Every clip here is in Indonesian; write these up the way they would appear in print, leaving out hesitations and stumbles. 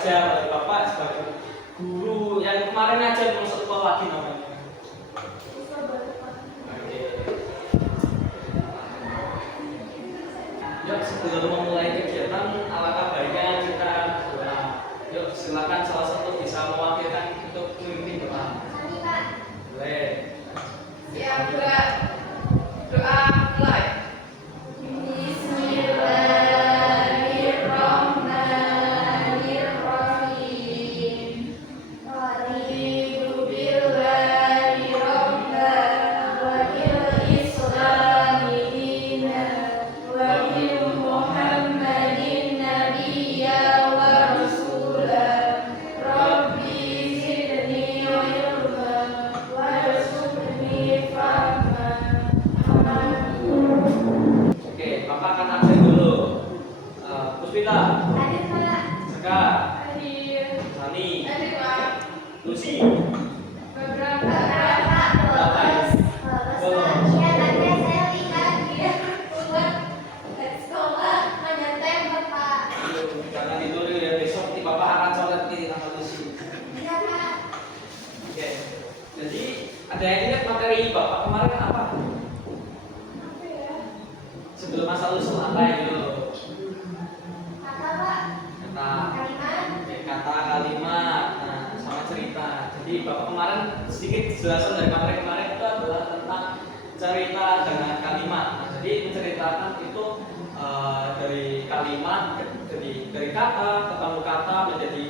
aja oleh Bapak sebagai guru yang kemarin aja masuk sekolah lagi namanya. Oke. Yuk sebelum memulai kegiatan alangkah baiknya kita doa. Yuk silakan salah satu bisa mewakilkan untuk memimpin doa. Boleh. Siap doa. Doa mulai. Oke, Bapak akan absen dulu. Puspita, Sekar, Sani, Lucy, berapa ya? Jangan tidur ya, besok di Bapak akan coret ini nama Lucy. Oke, jadi ada yang ingat materi Bapak kemarin apa? Sebelum masa usul apa itu? Kata kalimat, nah sama cerita. Jadi Bapak kemarin sedikit jelasan dari materi kemarin itu adalah tentang cerita dengan kalimat. Nah, jadi menceritakan itu dari kalimat, dari kata ketemu kata menjadi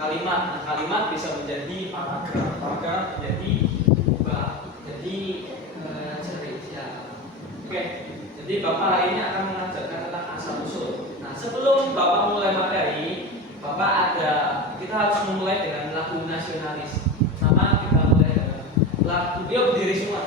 kalimat. Nah, kalimat bisa menjadi paragraf, paragraf menjadi bab, jadi cerita. Oke. Jadi Bapak hari ini akan mengajarkan tentang asal usul. Nah, sebelum Bapak mulai materi, kita harus memulai dengan lagu nasionalis. Sama kita mulai dengan lagu, yuk berdiri semua.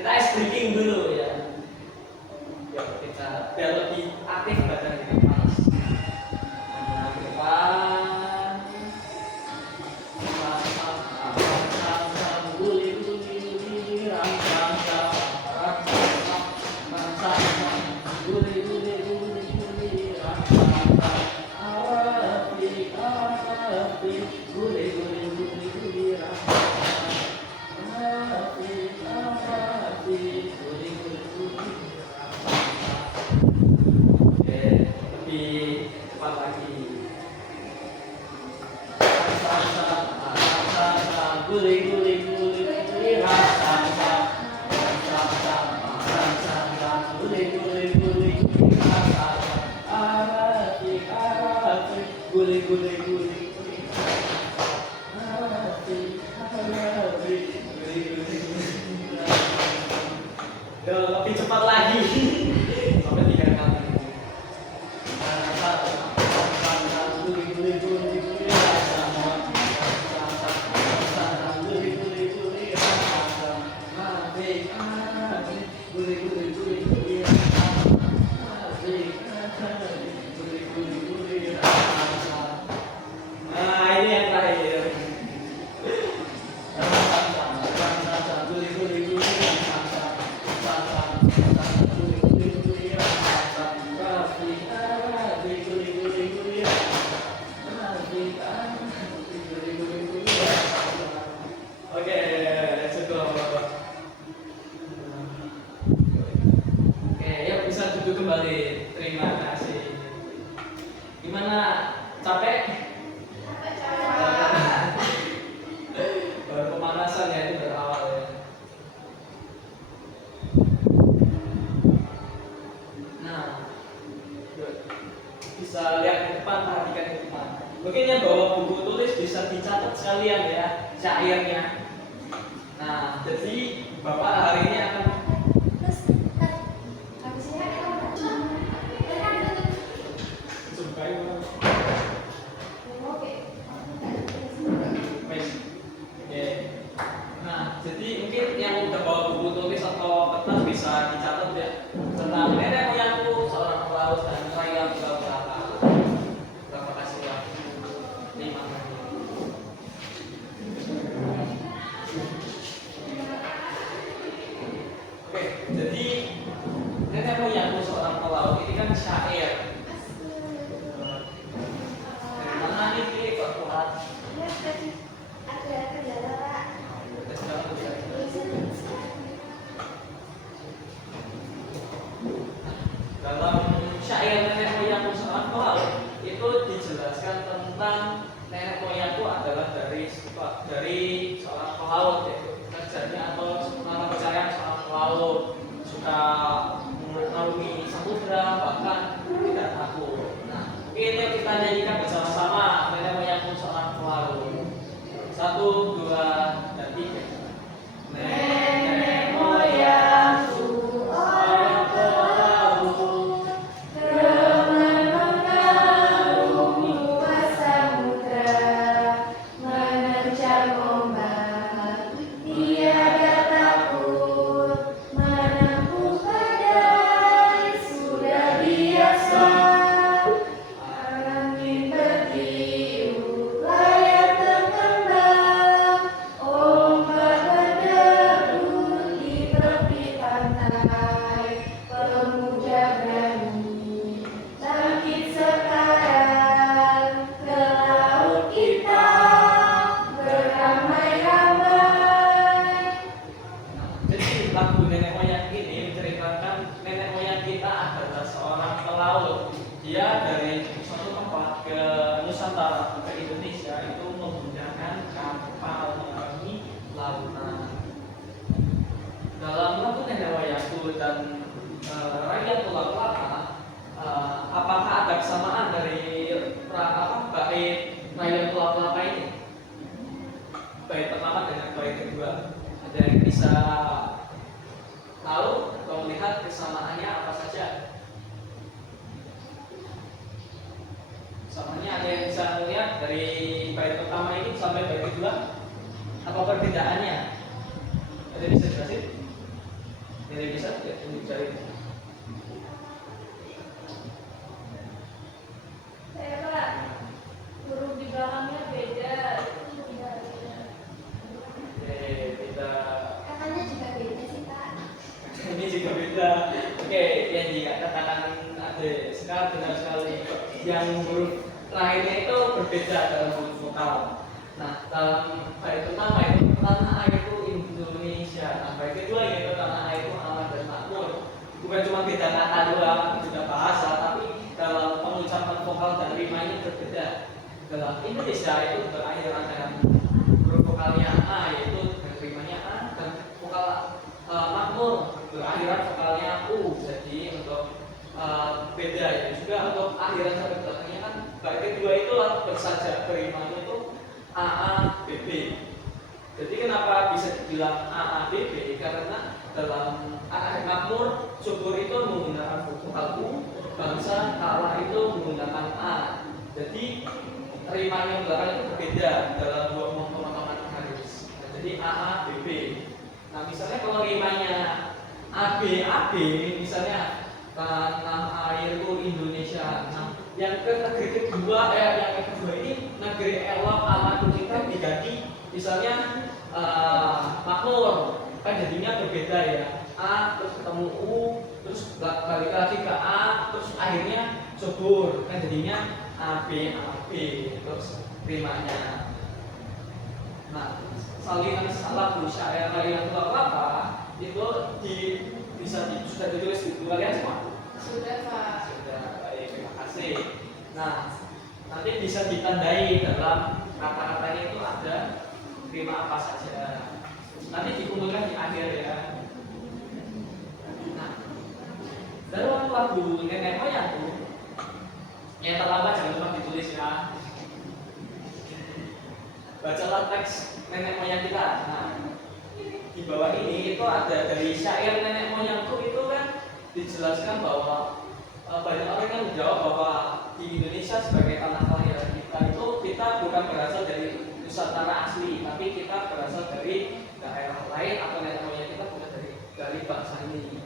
Kita ice breaking dulu ya. Yuk kita biar lebih aktif badan kita panas. Nah, ke depan. Lebih cepat lagi sampai 3 kali. Gimana? Capek? Baru pemanasan ya, itu berawal ya. Nah, bisa lihat ke depan, perhatikan ke depan. Mungkin yang bawa buku tulis bisa dicatat sekalian ya syairnya. Nah, jadi Bapak hari ini akan jumpai Nah, jadi mungkin yang udah bawa buku tulis atau kertas bisa dicatat ya tentang nenek moyangku seorang pelaut dan raya pulau Jawa. Terima kasih ya. Terima kasih. Oke, jadi nenek moyangku seorang pelaut ini kan syair. Dari mana nih kok kuat? Dalam syair nenek moyangku seorang pelaut itu dijelaskan tentang nenek moyangku adalah dari seorang pelaut yaitu kerjanya atau nama percayaan seorang pelaut suka mengarungi samudra bahkan tidak takut. Nah, ini kita nyanyikan bersama-sama nenek moyangku seorang pelaut. 1, 2, dan 3. Nenek moyangku seorang pelaut mengarungi luas samudra, menerjang ombak, tiada takut, menempuh badai sudah biasa. Angin bertiup, layar terkembang, ombak berdebur di tepi pantai, pemuda berani bangkit sekarang, ke laut kita beramai-ramai. Jadi lagu nenek moyang ini menceritakan nenek moyang kita adalah seorang pelaut. Dia dari suatu tempat ke Nusantara ke Indonesia itu menggunakan kapal mengarungi lautan. Dalam lagu nenek moyangku dan rakyat Pulau Kelapa, apakah ada kesamaan dari bait rakyat Pulau Kelapa ini? Bait pertama dengan bait kedua, ada yang bisa tahu atau melihat kesamaannya apa saja? Kesamaannya ada yang bisa melihat dari bait pertama ini sampai bait kedua? Apa perbedaannya? Ada yang bisa jelasin? Ada yang bisa? Ya, tunjuk jari. Saya Pak, huruf di belakangnya beda. Beda. Katanya juga beda sih Pak. Ini juga beda. Oke, yang dikatakan ada sekarang benar sekali. Yang huruf terakhirnya itu berbeda dalam huruf vokal. Nah, dalam bait pertama itu tanah airku Indonesia. Nah, bait kedua yaitu tanah airku aman dan makmur. Bukan cuma beda kata doang, juga bahasa, tapi dalam pengucapan vokal dan rimanya berbeda. Dalam Indonesia itu berakhiran dengan huruf vokalnya A, yaitu dan rimanya A, dan vokal makmur berakhiran vokalnya U. Jadi untuk beda ya. Juga untuk akhiran sampai belakangnya kan bait kedua itu bersaja berimanya itu AABB. Jadi kenapa bisa dibilang AABB? Karena dalam makmur subur itu menggunakan vokal U, bangsa kalah itu menggunakan A. Jadi rimanya belakang itu berbeda dalam dua pemotongan garis. Nah, jadi AABB. Nah, misalnya kalau rimanya ABAB, misalnya tanah airku Indonesia. Nah, yang kedua ini negeri elok alatku kita diganti, misalnya makmur, kan jadinya berbeda ya. A terus ketemu U, terus balik lagi ke A, terus akhirnya subur, kan jadinya ABAB, terus rimanya. Nah, salinan lagu syair yang Kelapa itu sudah ditulis di kalian semua? Sudah Pak. Sudah, baik, terima kasih. Nah, nanti bisa ditandai dalam kata-katanya itu ada terima apa saja. Nanti dikumpulkan di akhir ya. Nah, dalam lagu nenek moyangku yang terlambat jangan lupa ditulis ya. Bacalah teks nenek moyang kita. Nah, di bawah ini itu ada dari syair nenek moyangku itu kan dijelaskan bahwa banyak orang yang menjawab bahwa di Indonesia sebagai tanah kelahiran kita itu kita bukan berasal dari Nusantara asli, tapi kita berasal dari daerah lain atau nenek moyang kita bukan dari bangsa ini.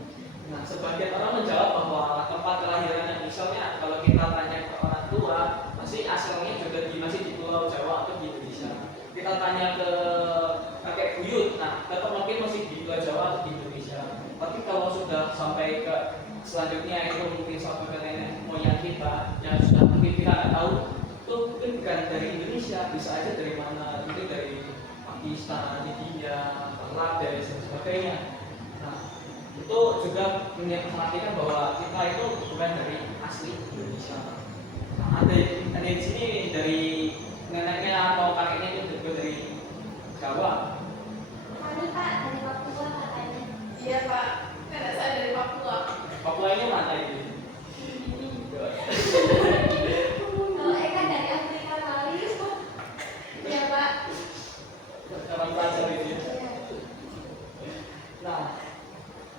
Nah, sebagian orang menjawab bahwa tempat kelahirannya misalnya kalau kita tanya ke orang tua masih asalnya juga masih di Pulau Jawa atau di Indonesia. Kita tanya ke kakek buyut, nah tetap mungkin masih di Pulau Jawa atau di Indonesia. Tapi kalau sudah sampai ke selanjutnya itu mungkin sampai ke nenek moyang kita yang sudah mungkin kita nggak tahu itu mungkin bukan dari Indonesia, bisa aja dari mana, mungkin dari Pakistan, India, Bangladesh dan sebagainya. Nah, itu juga mengartikan bahwa kita itu bukan dari asli Indonesia. Nah, ada di sini dari neneknya atau kakeknya itu juga dari Jawa. Kami Pak dari Papua katanya. Iya Pak, karena saya dari Papua. Papua ini mana itu? Kalau Eka dari Afrika kali. Iya Pak. Orang pelajar itu. Nah,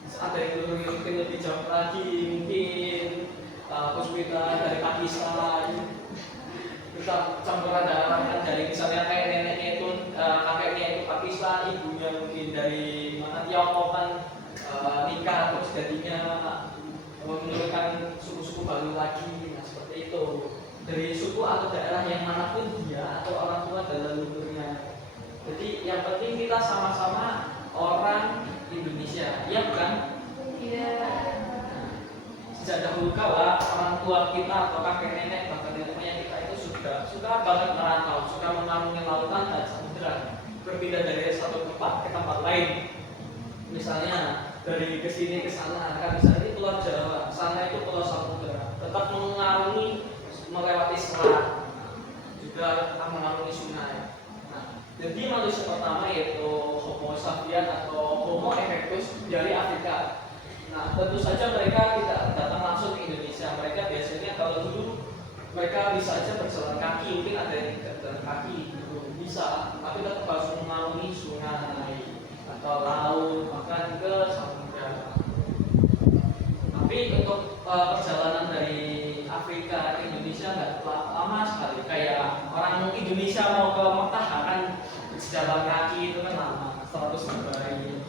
ada yang mungkin lebih jauh lagi, mungkin Puspita dari Pakistan. Kita campuran darah dari misalnya kayak neneknya itu, kakeknya itu Pakistan, ibunya mungkin dari mana Tiongkok kan nikah terus jadinya menurunkan suku-suku baru lagi. Nah seperti itu dari suku atau daerah yang manapun dia atau orang tua dan leluhurnya. Jadi yang penting kita sama-sama orang Indonesia, ya bukan? Iya. Sejak dahulu kala orang tua kita atau kakek nenek bahkan nenek moyang kita itu suka banget merantau, suka mengarungi lautan dan samudera, berpindah dari satu tempat ke tempat lain. Misalnya dari kesini ke sana, kan misalnya ini Pulau Jawa, sana itu Pulau Samudera, tetap mengarungi melewati selat, juga mengarungi sungai. Nah, jadi manusia pertama yaitu Homo sapien atau Homo erectus dari Afrika. Nah, tentu saja mereka tidak datang langsung ke Indonesia. Mereka biasanya kalau dulu mereka bisa saja berjalan kaki, mungkin ada yang tidak berjalan kaki, gitu. Bisa, tapi tetap harus mengarungi sungai atau laut, bahkan ke samudera. Tapi untuk perjalanan dari Afrika ke Indonesia nggak lama sekali. Kayak orang Indonesia mau ke Mekah kan jalan kaki itu kan lama, 100 hari.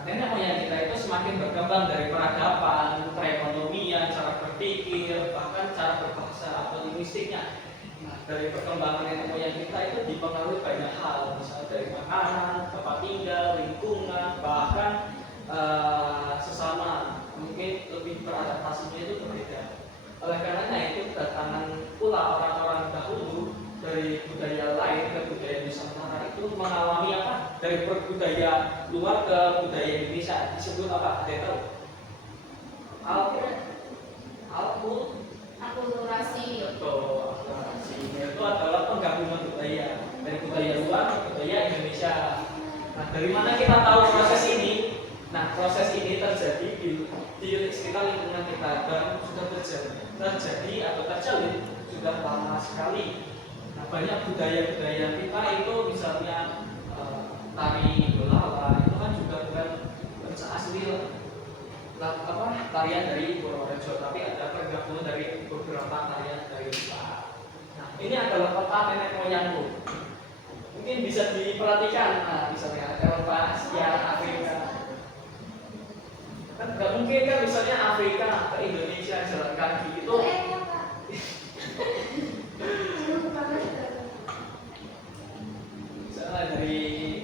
Nenek moyang kita itu semakin berkembang dari peradaban, perekonomian, cara berpikir, bahkan cara berbahasa atau linguistiknya. Nah, dari perkembangan nenek moyang kita itu dipengaruhi banyak hal, misalnya dari makanan, tempat tinggal, lingkungan, bahkan sesama. Mungkin lebih beradaptasinya itu berbeda. Oleh karenanya itu kedatangan pula orang-orang dahulu dari budaya lain ke budaya Nusantara itu mengalami apa? Dari budaya luar ke budaya Indonesia disebut apa? Ada yang tahu? Akulturasi. Betul. Itu adalah penggabungan budaya dari budaya luar ke budaya Indonesia. Nah, dari mana kita tahu proses ini? Nah, proses ini terjadi di sekitar lingkungan kita dan sudah terjadi atau terjalin sudah lama sekali. Nah, banyak budaya-budaya kita itu misalnya tari dolala itu kan juga bukan asli tarian dari Purworejo, tapi ada pergabungan dari beberapa tarian dari luar. Nah, ini adalah peta nenek moyangku. Mungkin bisa diperhatikan, nah, misalnya Eropa, Asia, Afrika. Kan nggak mungkin kan misalnya Afrika ke Indonesia jalan kaki itu.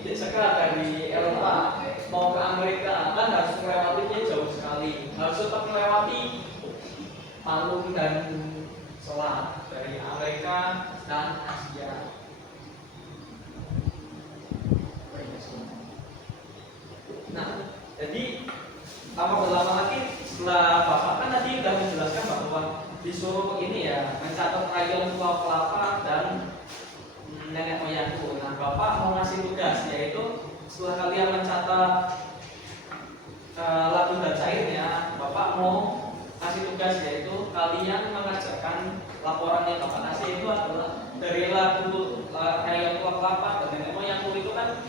Misalnya dari Eropa mau ke Amerika kan harus melewatinya jauh sekali, harus tetap melewati Palung dan Selat dari Amerika dan Asia. Nah, jadi lama berlama lagi setelah Bapak kan tadi sudah menjelaskan bahwa disuruh ini ya mencatat rayuan tua kelapa dan nenek moyangku. Nah bapak mau ngasih tugas yaitu setelah kalian mencatat lagu dan syairnya, bapak mau kasih tugas yaitu kalian mengerjakan laporan yang bapak kasih itu adalah dari lagu rayuan tua kelapa dan nenek moyangku itu kan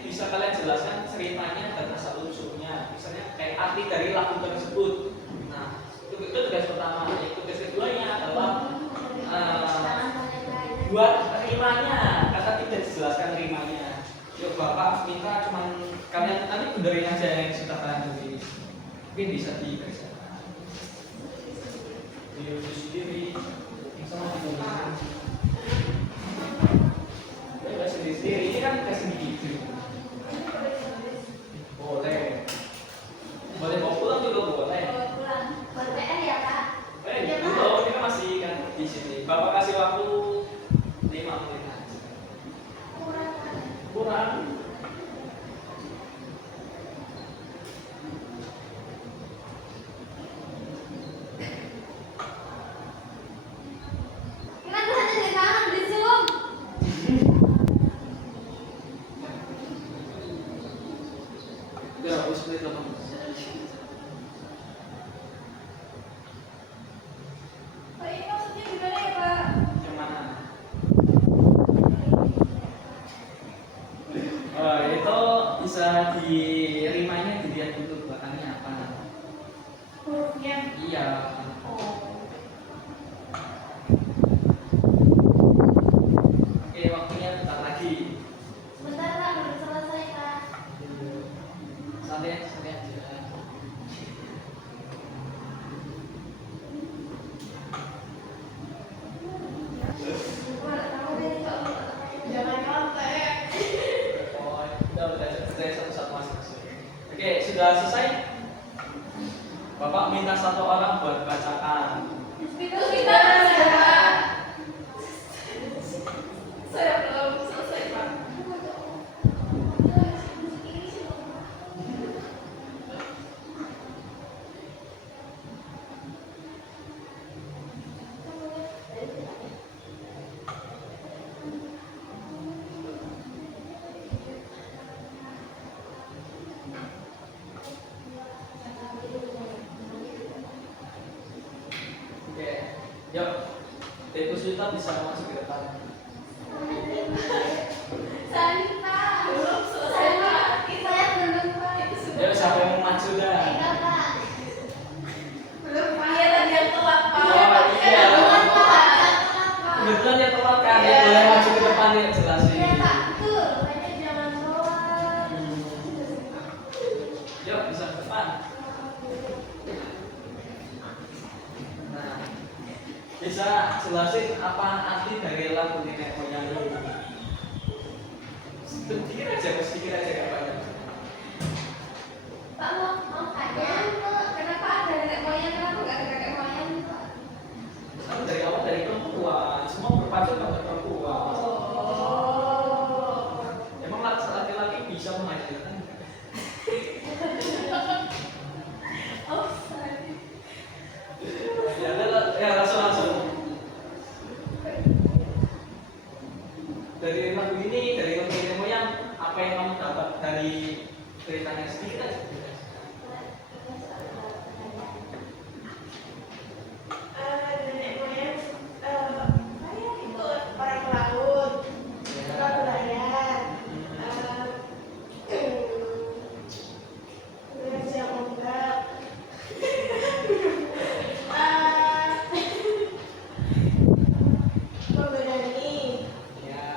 bisa kalian jelaskan ceritanya dan asal usulnya, misalnya kayak arti dari lagu tersebut. Nah itu tugas pertama. Tugas keduanya adalah buat rimanya, kata tidak dijelaskan rimanya. Yuk bapak minta cuman kalian nanti benerin aja yang sudah kalian tulis, mungkin bisa dikerjakan di sendiri sama ditulis. Ya sendiri ini kan kasih gitu. Boleh bawa pulang juga boleh. Buat PR ya Kak? Belum, ini kan masih kan di sini. Bapak kasih waktu 5 menit aja. Kurang. Kita tuh hanya di tangan di Zoom. Ya, harus menit lama. Pak, ini maksudnya gimana ya Pak? Yang mana? Itu bisa dirimanya dilihat dulu belakangnya apa. Hurufnya. Iya. Oke, waktunya bentar lagi. Bentar Kak, belum selesai Kak. Santai aja. Jangan kontek. Oh, udah selesai satu-satu masing-masing. Oke, sudah selesai. Bapak minta satu orang buat bacakan. Kita Kak. Saya belum selesai Pak. Oke, yuk. Teko Sultan bisa masuk ke depan. Sanita. Belum selesai Pak. Saya belum Pak. Yuk, siapa yang mau maju dah? Enggak Pak. Belum Pak. Iya tadi yang telat Pak. Oh, iya. Telat Pak. Kebetulan yang telat kan, Iya. boleh maju ke depan ya jelasin. Iya Kak, betul. Banyak jangan doang. Yuk, bisa ke depan. Nah, bisa jelasin apa arti dari lagu nenek moyang ini? Sedikit aja, gak banyak. Pak mau tanya, kenapa ada nenek moyang, kenapa nggak ada kakek moyang Pak? Kan dari awal dari perempuan, semua berpacu pada perempuan. Emang laki-laki bisa menghasilkan? Oh, sorry. Ya langsung. Dari lagu ini, dari lagu nenek moyang, apa yang kamu dapat dari ceritanya sedikit aja? Nenek moyang saya itu orang laut, suka berlayar, belajar ombak, pemberani, Ya.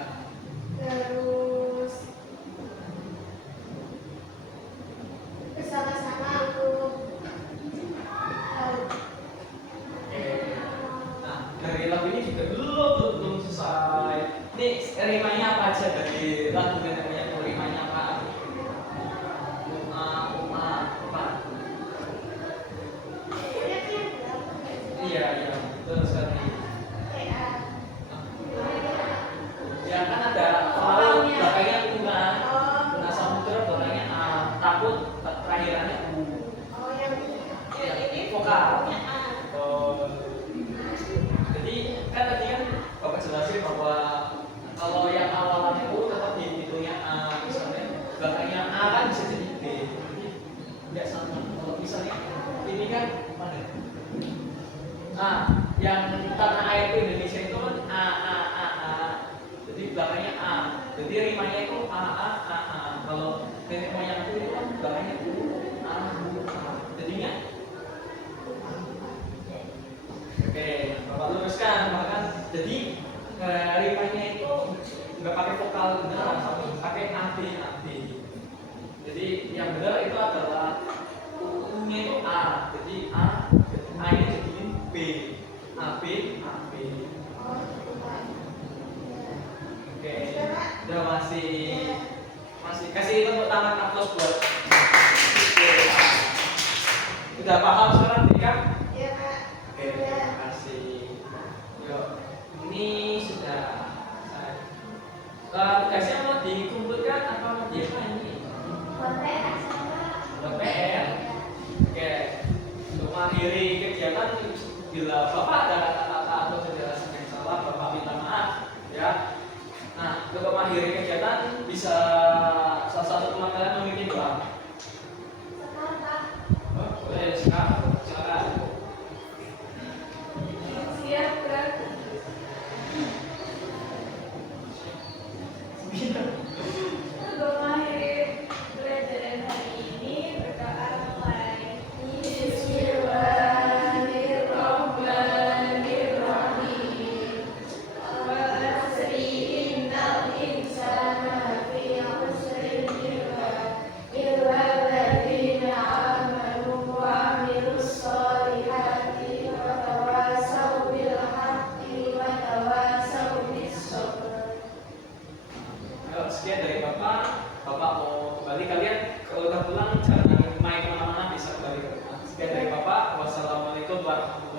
terus Bersama-sama untuk Nah, dari lagu ini juga belum selesai. Ini rimanya apa aja dari lagu nenek moyang? Rimanya apa? Apa? Iya, betul sekali. Ya kan ada perahu belakangnya U kan, nah samudra belakangnya A, takut terakhirannya U. yang ini Vokal. punya A. Oh, Nah, yang tanah airku Indonesia itu kan a. Jadi belakangnya a. Jadi rimanya itu a. Kalau nenek moyangku itu kan belakangnya u a. Jadinya oke, Bapak luruskan bahkan jadi rimanya itu nggak pakai vokal beneran, tapi pakai ab. Jadi yang benar itu adalah u-nya itu a. Jadi a-nya jadiin b. ab. Oke, udah masih kasih tepuk tangan aplaus buat. Udah paham sekarang Dika? Iya, Kak. Oke, terima kasih. Yuk, ini sudah selesai. Tugasnya mau dikumpulkan apa mau diapain ini? Buat PR. Oke, untuk mengakhiri kegiatan, bila Bapak ada kata-kata atau penjelasan yang salah, Bapak minta maaf, ya. Nah, untuk mengakhiri kegiatan bisa salah satu teman kalian memimpin doa. Oh, boleh sekarang. Siap, Kak. Untuk mengakhiri pelajaran hari ini, berdoa mulai. Bismillahirrahmanirrahim. Wal asri innal insana lafi khusrin illa alladziina aamanu wa 'amilus shalihati wa tawassaw bil haqqi wa tawassaw bis sabr. Ayo, sekian dari Bapak. Bapak mau kembali, kalian kalau udah pulang jangan main kemana-mana, bisa kembali ke rumah. Sekian dari Bapak. Wassalamualaikum warahmatullahi wabarakatuh.